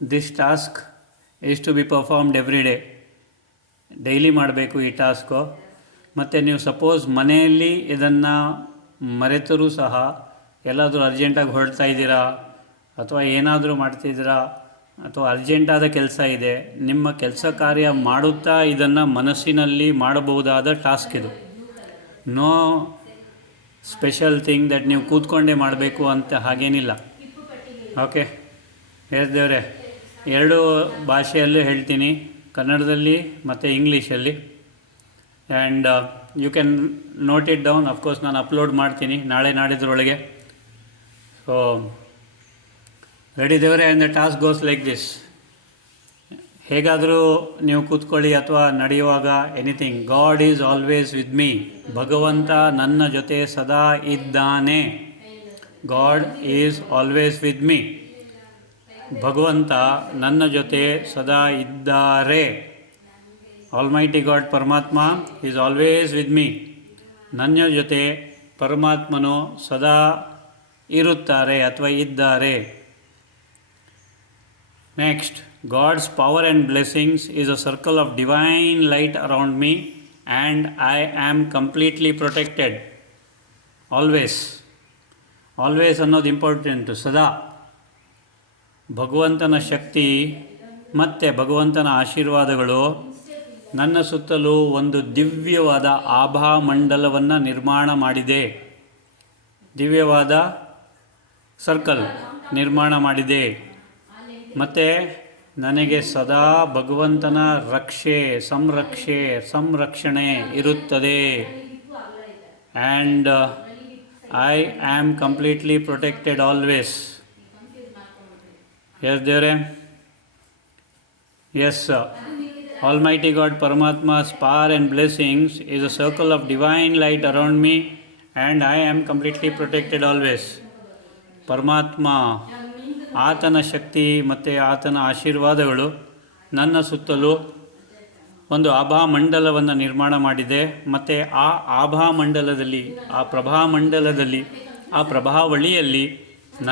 This task is to be performed every day. Daily ಮಾಡಬೇಕು ಈ task. ಮತ್ತು ನೀವು ಸಪೋಸ್ ಮನೆಯಲ್ಲಿ ಇದನ್ನು ಮರೆತರೂ ಸಹ ಎಲ್ಲಾದರೂ ಅರ್ಜೆಂಟಾಗಿ ಹೊರಡ್ತಾ ಇದ್ದೀರಾ ಅಥವಾ ಏನಾದರೂ ಮಾಡ್ತಿದ್ದೀರಾ ಅಥವಾ ಅರ್ಜೆಂಟಾದ ಕೆಲಸ ಇದೆ, ನಿಮ್ಮ ಕೆಲಸ ಕಾರ್ಯ ಮಾಡುತ್ತಾ ಇದನ್ನು ಮನಸ್ಸಿನಲ್ಲಿ ಮಾಡಬಹುದಾದ ಟಾಸ್ಕ್ ಇದು. ನೋ ಸ್ಪೆಷಲ್ ಥಿಂಗ್ ದಟ್ ನೀವು ಕೂತ್ಕೊಂಡೇ ಮಾಡಬೇಕು ಅಂತ ಹಾಗೇನಿಲ್ಲ. ಓಕೆ, ಹೇಳ್ದೇವ್ರೆ, ಎರಡು ಭಾಷೆಯಲ್ಲೂ ಹೇಳ್ತೀನಿ, ಕನ್ನಡದಲ್ಲಿ ಮತ್ತು ಇಂಗ್ಲೀಷಲ್ಲಿ. And you can note it down. Of course ನಾನು ಅಪ್ಲೋಡ್ ಮಾಡ್ತೀನಿ ನಾಳೆ ನಾಡಿದ್ರೊಳಗೆ. ಸೊ ರೆಡಿ ದೇವರೇ, and the task goes like this. ಹೇಗಾದರೂ ನೀವು ಕೂತ್ಕೊಳ್ಳಿ ಅಥವಾ ನಡೆಯುವಾಗ anything. God is always with me. ಭಗವಂತ ನನ್ನ ಜೊತೆ ಸದಾ ಇದ್ದಾನೆ. God is always with me. ಭಗವಂತ ನನ್ನ ಜೊತೆ ಸದಾ ಇದ್ದಾರೆ. Almighty God Paramatma is always with me. ನನ್ನ ಜೊತೆ ಪರಮಾತ್ಮನು ಸದಾ ಇರುತ್ತಾರೆ ಅಥವಾ ಇದ್ದಾರೆ. Next, God's power and blessings is a circle of divine light around me and I am completely protected. Always, always ಅನ್ನೋದು ಇಂಪಾರ್ಟೆಂಟು. ಸದಾ ಭಗವಂತನ ಶಕ್ತಿ ಮತ್ತು ಭಗವಂತನ ಆಶೀರ್ವಾದಗಳು ನನ್ನ ಸುತ್ತಲೂ ಒಂದು ದಿವ್ಯವಾದ ಆಭಾಮಂಡಲವನ್ನು ನಿರ್ಮಾಣ ಮಾಡಿದೆ. ದಿವ್ಯವಾದ ಸರ್ಕಲ್ ನಿರ್ಮಾಣ ಮಾಡಿದೆ. ಮತ್ತು ನನಗೆ ಸದಾ ಭಗವಂತನ ಸಂರಕ್ಷಣೆ ಇರುತ್ತದೆ. And I am completely protected always. Yes ದೇವರೇ, yes. Almighty God Paramatma's power and blessings is a circle of divine light around me and I am completely protected always. ಪರಮಾತ್ಮ ಆತನ ಶಕ್ತಿ ಮತ್ತು ಆತನ ಆಶೀರ್ವಾದಗಳು ನನ್ನ ಸುತ್ತಲೂ ಒಂದು ಆಭಾಮಂಡಲವನ್ನು ನಿರ್ಮಾಣ ಮಾಡಿದೆ. ಮತ್ತು ಆ ಆಭಾಮಂಡಲದಲ್ಲಿ, ಆ ಪ್ರಭಾಮಂಡಲದಲ್ಲಿ, ಆ ಪ್ರಭಾವಳಿಯಲ್ಲಿ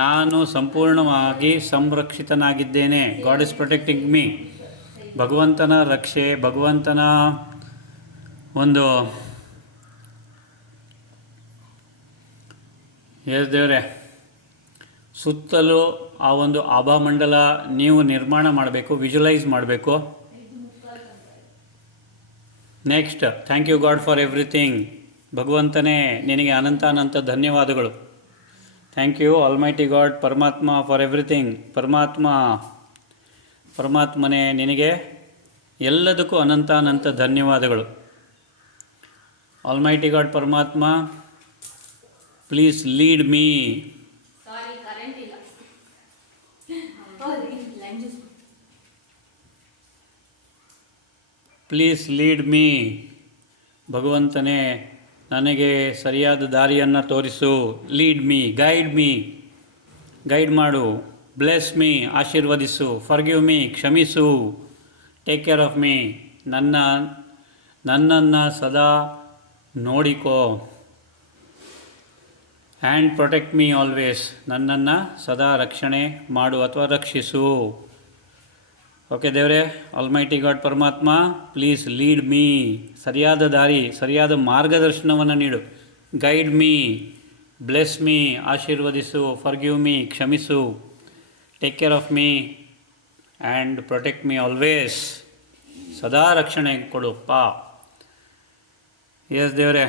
ನಾನು ಸಂಪೂರ್ಣವಾಗಿ ಸಂರಕ್ಷಿತನಾಗಿದ್ದೇನೆ. God is protecting me. ಭಗವಂತನ ರಕ್ಷೆ, ಭಗವಂತನ ಒಂದು ದೇವರೇ ಸುತ್ತಲೂ ಆ ಒಂದು ಆಭಾಮಂಡಲ ನೀವು ನಿರ್ಮಾಣ ಮಾಡಬೇಕು, ವಿಜುವಲೈಸ್ ಮಾಡಬೇಕು. Next, thank you God for everything. ಭಗವಂತನೇ ನಿನಗೆ ಅನಂತ ಧನ್ಯವಾದಗಳು. ಥ್ಯಾಂಕ್ ಯು ಆಲ್ಮೈಟಿ ಗಾಡ್ ಪರಮಾತ್ಮ ಫಾರ್ ಎವ್ರಿಥಿಂಗ್. ಪರಮಾತ್ಮನೇ ನಿನಗೆ ಎಲ್ಲದಕ್ಕೂ ಅನಂತ ಧನ್ಯವಾದಗಳು. ಆಲ್ಮೈಟಿ ಗಾಡ್ ಪರಮಾತ್ಮ, please lead me. Please lead me. ಭಗವಂತನೇ ನನಗೆ ಸರಿಯಾದ ದಾರಿಯನ್ನು ತೋರಿಸು. ಲೀಡ್ ಮೀ, ಗೈಡ್ ಮಾಡು. ಬ್ಲೆಸ್ ಮೀ, ಆಶೀರ್ವದಿಸು. ಫರ್ಗಿವ್ ಮೀ, ಕ್ಷಮಿಸು. ಟೇಕ್ ಕೇರ್ ಆಫ್ ಮೀ, ನನ್ನನ್ನು ಸದಾ ನೋಡಿಕೋ. ಆ್ಯಂಡ್ ಪ್ರೊಟೆಕ್ಟ್ ಮೀ ಆಲ್ವೇಸ್, ನನ್ನನ್ನು ಸದಾ ರಕ್ಷಣೆ ಮಾಡು ಅಥವಾ ರಕ್ಷಿಸು. ಓಕೆ ದೇವರೇ, ಆಲ್ಮೈಟಿ ಗಾಡ್ ಪರಮಾತ್ಮ, ಪ್ಲೀಸ್ ಲೀಡ್ ಮೀ. ಸರಿಯಾದ ದಾರಿ, ಸರಿಯಾದ ಮಾರ್ಗದರ್ಶನವನ್ನು ನೀಡು. ಗೈಡ್ ಮೀ, ಬ್ಲೆಸ್ ಮೀ, ಆಶೀರ್ವದಿಸು. ಫರ್ಗಿವ್ ಮೀ, ಕ್ಷಮಿಸು. Take care of me and protect me always. ಸದಾ ರಕ್ಷಣೆ ಕೊಡುಪ್ಪ. ಎಸ್ ದೇವರೇ.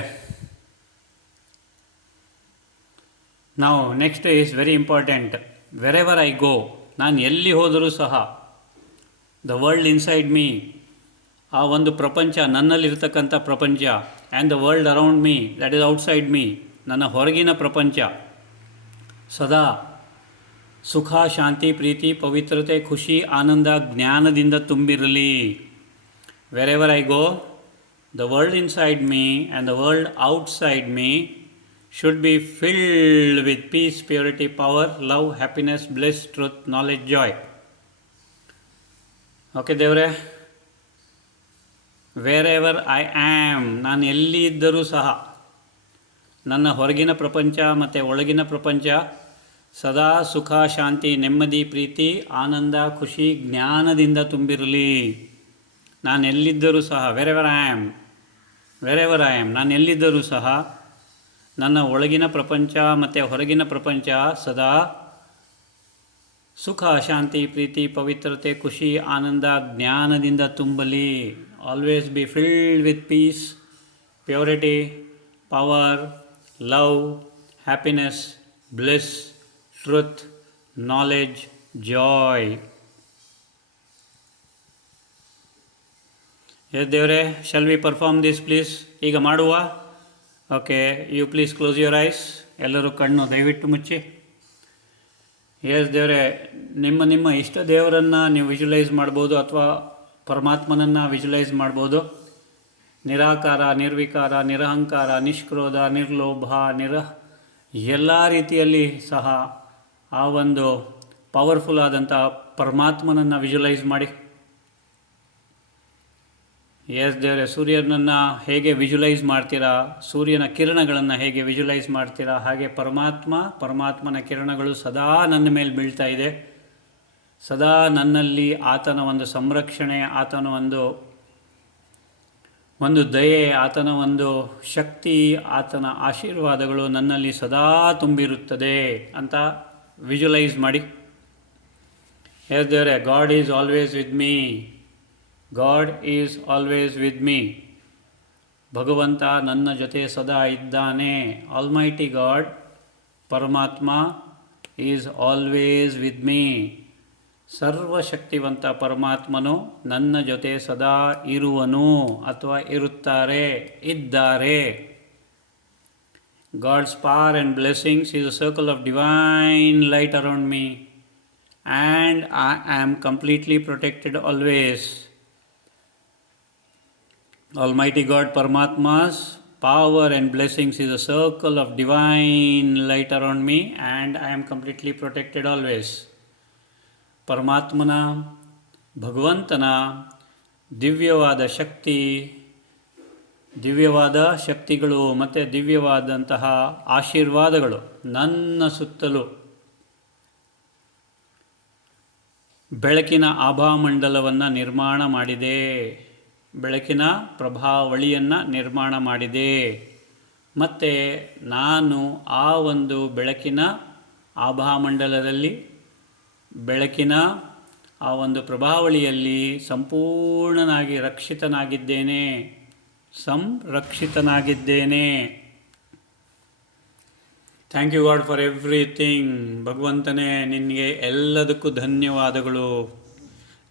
ನಾವು next is very important. Whenever I go, ನಾನು ಎಲ್ಲಿ ಹೋದರೂ ಸಹ ದ ವರ್ಲ್ಡ್ ಇನ್ಸೈಡ್ ಮೀ, ಆ ಒಂದು ಪ್ರಪಂಚ, ನನ್ನಲ್ಲಿರ್ತಕ್ಕಂಥ ಪ್ರಪಂಚ, and the world around me that is outside me, ನನ್ನ ಹೊರಗಿನ ಪ್ರಪಂಚ ಸದಾ ಸುಖ, ಶಾಂತಿ, ಪ್ರೀತಿ, ಪವಿತ್ರತೆ, ಖುಷಿ, ಆನಂದ, ಜ್ಞಾನದಿಂದ ತುಂಬಿರಲಿ. Whenever I go, the world inside me and the world outside me should be filled with peace, purity, power, love, happiness, bliss, truth, knowledge, joy. Okay ದೇವರೇ, ವೇರ್ ಐ ಆ್ಯಮ್, ನಾನು ಎಲ್ಲಿ ಇದ್ದರೂ ಸಹ ನನ್ನ ಹೊರಗಿನ ಪ್ರಪಂಚ ಮತ್ತು ಒಳಗಿನ ಪ್ರಪಂಚ ಸದಾ ಸುಖ ಶಾಂತಿ ನೆಮ್ಮದಿ ಪ್ರೀತಿ ಆನಂದ ಖುಷಿ ಜ್ಞಾನದಿಂದ ತುಂಬಿರಲಿ. ನಾನು ಎಲ್ಲಿದ್ದರೂ ಸಹ ವೆರೆವರ್ ಐ ಆಮ್ ನಾನು ಎಲ್ಲಿದ್ದರೂ ಸಹ ನನ್ನ ಒಳಗಿನ ಪ್ರಪಂಚ ಮತ್ತು ಹೊರಗಿನ ಪ್ರಪಂಚ ಸದಾ ಸುಖ ಶಾಂತಿ ಪ್ರೀತಿ ಪವಿತ್ರತೆ ಖುಷಿ ಆನಂದ ಜ್ಞಾನದಿಂದ ತುಂಬಲಿ. Always be filled with peace, purity, power, love, happiness, bliss, truth, knowledge, joy. Yes ದೇವರೇ, shall we perform this please? ಈಗ ಮಾಡುವ. Okay, you please close your eyes. ಎಲ್ಲರೂ ಕಣ್ಣು ದಯವಿಟ್ಟು ಮುಚ್ಚಿ. ಎಸ್ ದೇವರೇ, ನಿಮ್ಮ ಇಷ್ಟ ದೇವರನ್ನು ನೀವು ವಿಜುವಲೈಸ್ ಮಾಡ್ಬೋದು ಅಥವಾ ಪರಮಾತ್ಮನನ್ನು ವಿಜುವಲೈಸ್ ಮಾಡ್ಬೋದು. ನಿರಾಕಾರ, ನಿರ್ವಿಕಾರ, ನಿರಹಂಕಾರ, ನಿಷ್ಕ್ರೋಧ, ನಿರ್ಲೋಭ, ಎಲ್ಲ ರೀತಿಯಲ್ಲಿ ಸಹ ಆ ಒಂದು ಪವರ್ಫುಲ್ ಆದಂಥ ಪರಮಾತ್ಮನನ್ನು ವಿಜುವಲೈಸ್ ಮಾಡಿ. ಎಸ್ ದೇವರೇ, ಸೂರ್ಯನನ್ನು ಹೇಗೆ ವಿಜುವಲೈಸ್ ಮಾಡ್ತೀರಾ, ಸೂರ್ಯನ ಕಿರಣಗಳನ್ನು ಹೇಗೆ ವಿಜುವಲೈಸ್ ಮಾಡ್ತೀರಾ, ಹಾಗೆ ಪರಮಾತ್ಮನ ಕಿರಣಗಳು ಸದಾ ನನ್ನ ಮೇಲೆ ಬೀಳ್ತಾ ಇದೆ. ಸದಾ ನನ್ನಲ್ಲಿ ಆತನ ಒಂದು ಸಂರಕ್ಷಣೆ, ಆತನ ಒಂದು ದಯೆ, ಆತನ ಒಂದು ಶಕ್ತಿ, ಆತನ ಆಶೀರ್ವಾದಗಳು ನನ್ನಲ್ಲಿ ಸದಾ ತುಂಬಿರುತ್ತದೆ ಅಂತ ವಿಜುವಲೈಸ್ ಮಾಡಿ. ಎಸ್ ದೇವರೇ, god is always with me. God is always with me. ಭಗವಂತ ನನ್ನ ಜೊತೆ ಸದಾ ಇದ್ದಾನೆ. Almighty God, Paramatma is always with me. ಸರ್ವಶಕ್ತಿವಂತ ಪರಮಾತ್ಮನು ನನ್ನ ಜೊತೆ ಸದಾ ಇರುವನು ಅಥವಾ ಇದ್ದಾರೆ. God's power and blessings is a circle of divine light around me, and I am completely protected always. Almighty God Paramatma's power and blessings is a circle of divine light around me, and I am completely protected always. ಪರಮಾತ್ಮನ, ಭಗವಂತನ ದಿವ್ಯವಾದ ಶಕ್ತಿಗಳು ಮತ್ತು ದಿವ್ಯವಾದಂತಹ ಆಶೀರ್ವಾದಗಳು ನನ್ನ ಸುತ್ತಲೂ ಬೆಳಕಿನ ಆಭಾಮಂಡಲವನ್ನು ನಿರ್ಮಾಣ ಮಾಡಿದೆ, ಬೆಳಕಿನ ಪ್ರಭಾವಳಿಯನ್ನು ನಿರ್ಮಾಣ ಮಾಡಿದೆ. ಮತ್ತು ನಾನು ಆ ಒಂದು ಬೆಳಕಿನ ಆಭಾಮಂಡಲದಲ್ಲಿ, ಬೆಳಕಿನ ಆ ಒಂದು ಪ್ರಭಾವಳಿಯಲ್ಲಿ ಸಂಪೂರ್ಣನಾಗಿ ಸಂರಕ್ಷಿತನಾಗಿದ್ದೇನೆ. Thank you God for everything. ಭಗವಂತನೇ, ನಿನಗೆ ಎಲ್ಲದಕ್ಕೂ ಧನ್ಯವಾದಗಳು.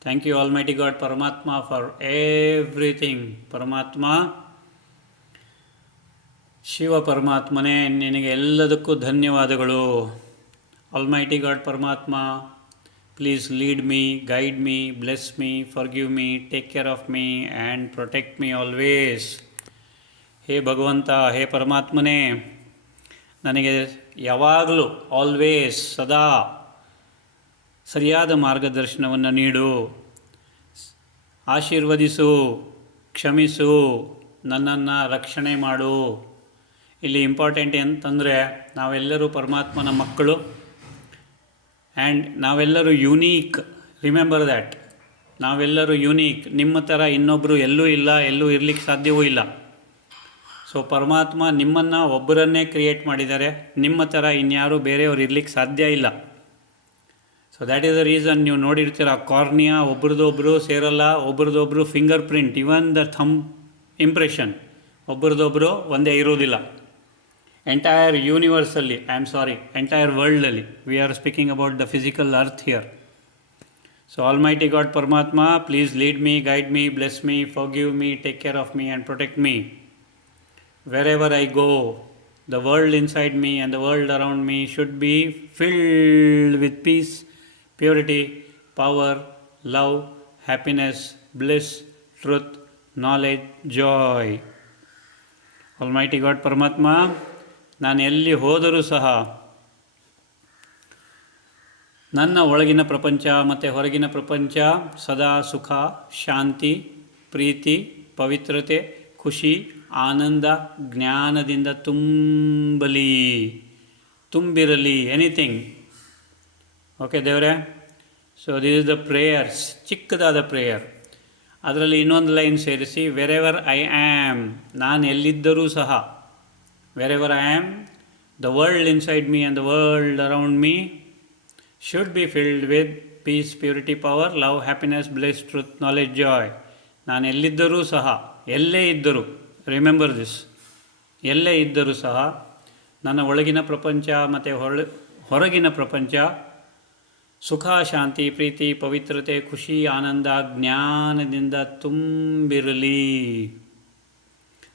ಥ್ಯಾಂಕ್ ಯು ಆಲ್ಮೈಟಿ ಗಾಡ್ ಪರಮಾತ್ಮ ಫಾರ್ ಎವ್ರಿಥಿಂಗ್. ಪರಮಾತ್ಮ, ಶಿವ ಪರಮಾತ್ಮನೇ, ನಿನಗೆ ಎಲ್ಲದಕ್ಕೂ ಧನ್ಯವಾದಗಳು. ಆಲ್ಮೈಟಿ ಗಾಡ್ ಪರಮಾತ್ಮ, please lead me, guide me, bless me, forgive me, take care of me and protect me always. ಹೇ ಭಗವಂತ, ಹೇ ಪರಮಾತ್ಮನೇ, ನನಗೆ ಯಾವಾಗಲೂ ಆಲ್ವೇಸ್ ಸದಾ ಸರಿಯಾದ ಮಾರ್ಗದರ್ಶನವನ್ನು ನೀಡು, ಆಶೀರ್ವದಿಸು, ಕ್ಷಮಿಸು, ನನ್ನನ್ನು ರಕ್ಷಣೆ ಮಾಡು. ಇಲ್ಲಿ ಇಂಪಾರ್ಟೆಂಟ್ ಅಂತಂದರೆ, ನಾವೆಲ್ಲರೂ ಪರಮಾತ್ಮನ ಮಕ್ಕಳು ಆ್ಯಂಡ್ ನಾವೆಲ್ಲರೂ ಯುನೀಕ್. Remember that. ನಾವೆಲ್ಲರೂ ಯುನೀಕ್. ನಿಮ್ಮ ಥರ ಇನ್ನೊಬ್ಬರು ಎಲ್ಲೂ ಇಲ್ಲ, ಎಲ್ಲೂ ಇರಲಿಕ್ಕೆ ಸಾಧ್ಯವೂ ಇಲ್ಲ. ಸೊ ಪರಮಾತ್ಮ ನಿಮ್ಮನ್ನು ಒಬ್ಬರನ್ನೇ ಕ್ರಿಯೇಟ್ ಮಾಡಿದ್ದಾರೆ. ನಿಮ್ಮ ಥರ ಇನ್ಯಾರೂ ಬೇರೆಯವ್ರು ಇರಲಿಕ್ಕೆ ಸಾಧ್ಯ ಇಲ್ಲ. So that is the reason ನೀವು ನೋಡಿರ್ತೀರ, ಕಾರ್ನಿಯಾ ಒಬ್ರದ್ದೊಬ್ಬರು ಸೇರಲ್ಲ, ಒಬ್ರದ್ದೊಬ್ಬರು finger print, even the thumb impression ಒಬ್ರದ್ದೊಬ್ಬರು ಒಂದೇ ಇರೋದಿಲ್ಲ. ಎಂಟೈರ್ ಯೂನಿವರ್ಸಲ್ಲಿ, ಎಂಟೈರ್ ವರ್ಲ್ಡಲ್ಲಿ, we are speaking about the physical earth here. So almighty God ಪರಮಾತ್ಮ, please lead me, guide me, bless me, forgive me, take care of me and protect me. Whenever I go, the world inside me and the world around me should be filled with peace, purity, power, love, happiness, bliss, truth, knowledge, joy. Almighty God Paramatma, ನಾನು ಎಲ್ಲಿ ಹೋದರೂ ಸಹ ನನ್ನ ಒಳಗಿನ ಪ್ರಪಂಚ ಮತ್ತು ಹೊರಗಿನ ಪ್ರಪಂಚ ಸದಾ ಸುಖ, ಶಾಂತಿ, ಪ್ರೀತಿ, ಪವಿತ್ರತೆ, ಖುಷಿ, ಆನಂದ, ಜ್ಞಾನದಿಂದ ತುಂಬಿರಲಿ. ಎನಿಥಿಂಗ್ ಓಕೆ ದೇವರೇ. So this is the prayers, ಚಿಕ್ಕದಾದ ಪ್ರೇಯರ್. ಅದರಲ್ಲಿ ಇನ್ನೊಂದು ಲೈನ್ ಸೇರಿಸಿ, ವೆರೆವರ್ ಐ ಆ್ಯಮ್, ನಾನು ಎಲ್ಲಿದ್ದರೂ ಸಹ, wherever I am, the world inside me and the world around me should be filled with peace, purity, power, love, happiness, bliss, truth, knowledge, joy. ನಾನು ಎಲ್ಲಿದ್ದರೂ ಸಹ, ಎಲ್ಲೇ ಇದ್ದರೂ, ರಿಮೆಂಬರ್ ದಿಸ್, ಎಲ್ಲೇ ಇದ್ದರೂ ಸಹ ನನ್ನ ಒಳಗಿನ ಪ್ರಪಂಚ ಮತ್ತು ಹೊರಗಿನ ಪ್ರಪಂಚ ಸುಖ, ಶಾಂತಿ, ಪ್ರೀತಿ, ಪವಿತ್ರತೆ, ಖುಷಿ, ಆನಂದ, ಜ್ಞಾನದಿಂದ ತುಂಬಿರಲಿ.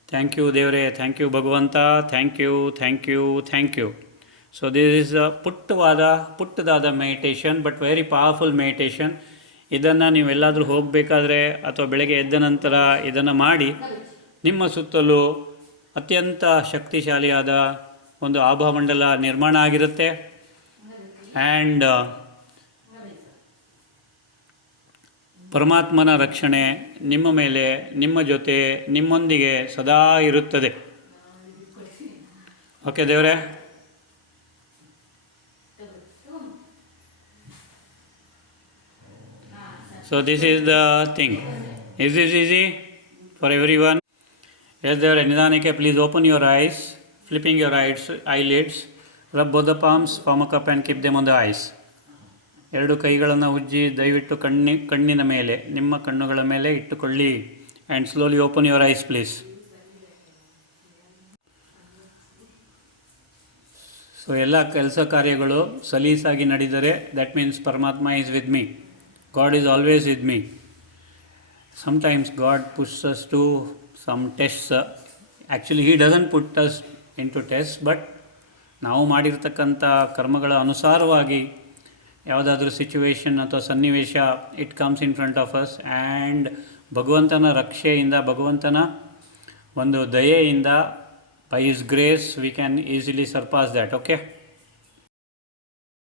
ಥ್ಯಾಂಕ್ ಯು ದೇವರೇ, ಥ್ಯಾಂಕ್ ಯು ಭಗವಂತ, thank you, thank you, thank you. So this is a ಪುಟ್ಟದಾದ meditation, but very powerful meditation. ಇದನ್ನು ನೀವೆಲ್ಲಾದರೂ ಹೋಗಬೇಕಾದ್ರೆ ಅಥವಾ ಬೆಳಗ್ಗೆ ಎದ್ದ ನಂತರ ಇದನ್ನು ಮಾಡಿ, ನಿಮ್ಮ ಸುತ್ತಲೂ ಅತ್ಯಂತ ಶಕ್ತಿಶಾಲಿಯಾದ ಒಂದು ಆಭಾಮಂಡಲ ನಿರ್ಮಾಣ ಆಗಿರುತ್ತೆ. ಆ್ಯಂಡ್ ಪರಮಾತ್ಮನ ರಕ್ಷಣೆ ನಿಮ್ಮ ಮೇಲೆ, ನಿಮ್ಮ ಜೊತೆ, ನಿಮ್ಮೊಂದಿಗೆ ಸದಾ ಇರುತ್ತದೆ. ಓಕೆ ದೇವರೇ. So this is the thing. Is this easy for everyone? Yes ದೇವರೇ. ನಿಧಾನಕ್ಕೆ please open your eyes, flipping your eyelids, rub both the palms, form a cup and keep them on the eyes. ಎರಡು ಕೈಗಳನ್ನು ಉಜ್ಜಿ ದಯವಿಟ್ಟು ಕಣ್ಣಿನ ಮೇಲೆ, ನಿಮ್ಮ ಕಣ್ಣುಗಳ ಮೇಲೆ ಇಟ್ಟುಕೊಳ್ಳಿ. And slowly open your eyes please. So ಎಲ್ಲ ಕೆಲಸ ಕಾರ್ಯಗಳು ಸಲೀಸಾಗಿ ನಡೆದರೆ that means Paramatma is with me. God is always with me. Sometimes God puts us to some tests. Actually he doesn't put us into test, but ನಾವು ಮಾಡಿರ್ತಕ್ಕಂಥ ಕರ್ಮಗಳ ಅನುಸಾರವಾಗಿ ಯಾವುದಾದ್ರೂ ಸಿಚುವೇಶನ್ ಅಥವಾ ಸನ್ನಿವೇಶ it comes in front of us, and ಭಗವಂತನ ರಕ್ಷೆಯಿಂದ, ಭಗವಂತನ ಒಂದು ದಯೆಯಿಂದ, by his grace we can easily surpass that. Okay.